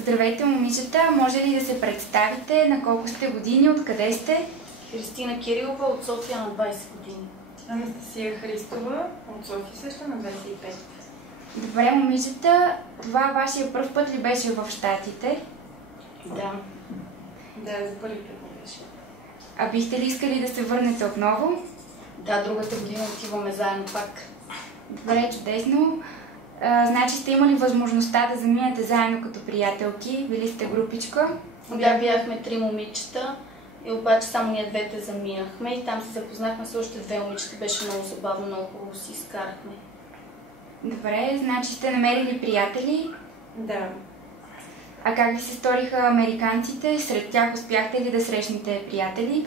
Здравейте, момичета! Може ли да се представите? На колко сте години? Откъде сте? Христина Кирилова от София на 20 години. Анастасия Христова от София също на 25. Добре, момичета, това вашия пръв път ли беше в Щатите? Да. Да, за първи път ми беше. А бихте ли искали да се върнете отново? Да, другата година отиваме заедно пак. Добре, чудесно. Значи сте имали възможността да заминете заедно като приятелки? Били сте групичка? Да, бяхме 3 момичета, и обаче само ние двете заминахме и там се запознахме с още 2 момичета. Беше много забавно, много хубаво си изкарахме. Добре, значи сте намерили приятели? Да. А как ви се сториха американците? Сред тях успяхте ли да срещнете приятели?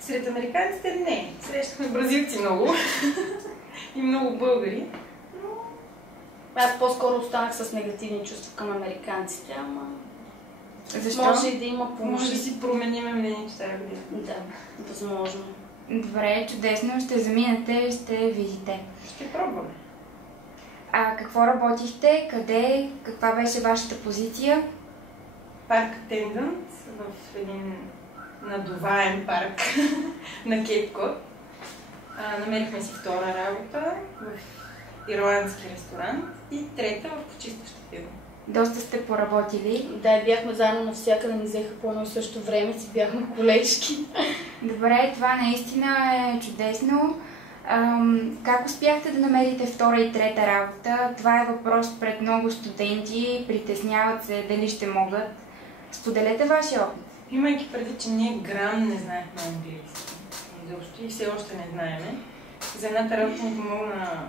Сред американците не. Срещахме бразилци много и много българи. Аз по-скоро останах с негативни чувства към американците, ама Защо? може и да има помощ. Може да си променим мнението тази година. Да, възможно. Добре, чудесно. Ще заминете, ще видите. Ще пробваме. А какво работихте? Къде? Каква беше вашата позиция? Парк Атендънт в един надуваем парк на Кейп Код. Намерихме си втора работа в ирландски ресторант и трета в почистваща фирма. Доста сте поработили. Да, бяхме заедно навсякъде, ни взеха по едно и също време, си бяхме колежки. Добре, това наистина е чудесно. Как успяхте да намерите втора и трета работа? Това е въпрос пред много студенти, притесняват се дали ще могат. Споделете вашия опит. Имайки преди, че ние грам не знаехме английски. Изобщо и все още не знаеме. За едната работа ни помогна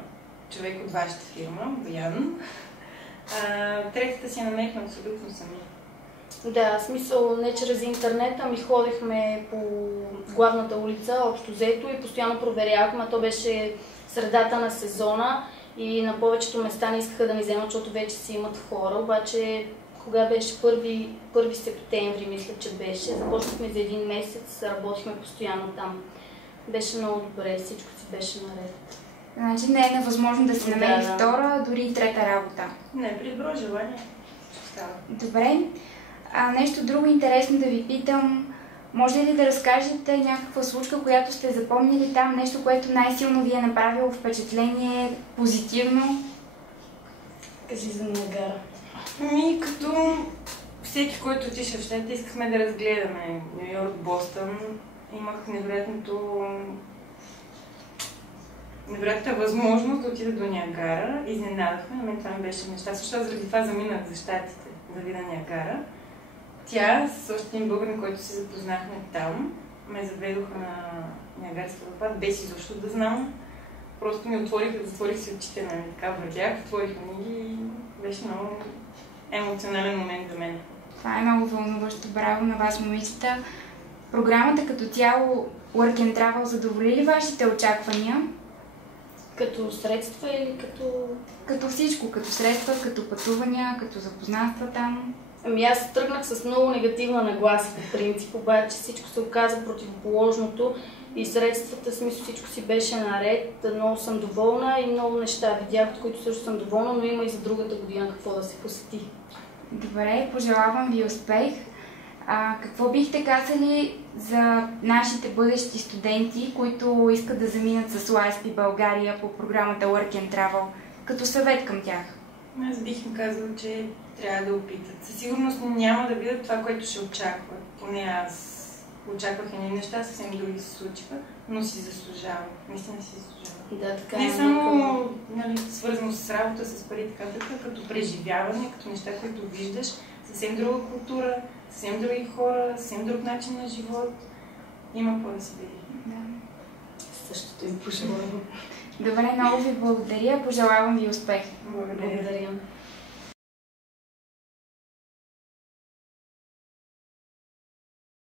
човек от вашата фирма, Боян. Третата си я намерихме абсолютно сами. Да, смисъл не чрез интернет, ами ходихме по главната улица, общо взето, и постоянно проверявахме. То беше средата на сезона и на повечето места не искаха да ни вземат, защото вече си имат хора. Обаче, кога беше 1 септември, мисля, че беше, започнахме за един месец, работихме постоянно там. Беше много добре, всичко си беше наред. Значи не е невъзможно да се намери втора, дори и трета работа. Не, при добро желание ще става. Добре. Нещо друго интересно да ви питам. Може ли да разкажете някаква случка, която сте запомнили там, нещо, което най-силно ви е направило впечатление, позитивно? Кажи за Ниагара. Като всеки, който отише в Щатите, искахме да разгледаме Ню Йорк, Бостън. Имах невероятната възможност да отида до Ниагара. Изненадахме, на мен това ми беше неща. Също заради това заминах за Щатите, да видя Ниагара. Тя, с още един българин, който се запознахме там, ме заведоха на Ниагарския водопад, без изобщо да знам. Просто ми затворих си очите, така вървях, отворих книги и беше много емоционален момент за мен. Това е много вълнуващо. Браво на вас, момичета. Програмата като цяло Work and Travel задоволи ли вашите очаквания? Като средства или като... Като всичко, като средства, като пътувания, като запознанства там. Ами аз тръгнах с много негативна нагласа по принцип, обаче всичко се оказа противоположното и средствата, смисъл всичко си беше наред. Много съм доволна и много неща видях, от които също съм доволна, но има и за другата година какво да се посети. Добре, пожелавам ви успех. Какво бихте казали за нашите бъдещи студенти, които искат да заминат с LISP България по програмата Work and Travel, като съвет към тях? Аз бих им казала, че трябва да опитат. Със сигурност няма да видят това, което ще очакват. Поне аз очаквах едни неща, съвсем други се случиха, но си заслужава. Наистина си заслужава. Да, така не само свързано с работа, с пари, така, като преживяване, като неща, които виждаш, съвсем друга култура, съвсем други хора, съвсем друг начин на живот. Има какво да се види. Да. Същото им пожелавам. Добре, много ви благодаря. Пожелавам ви успех. Благодаря.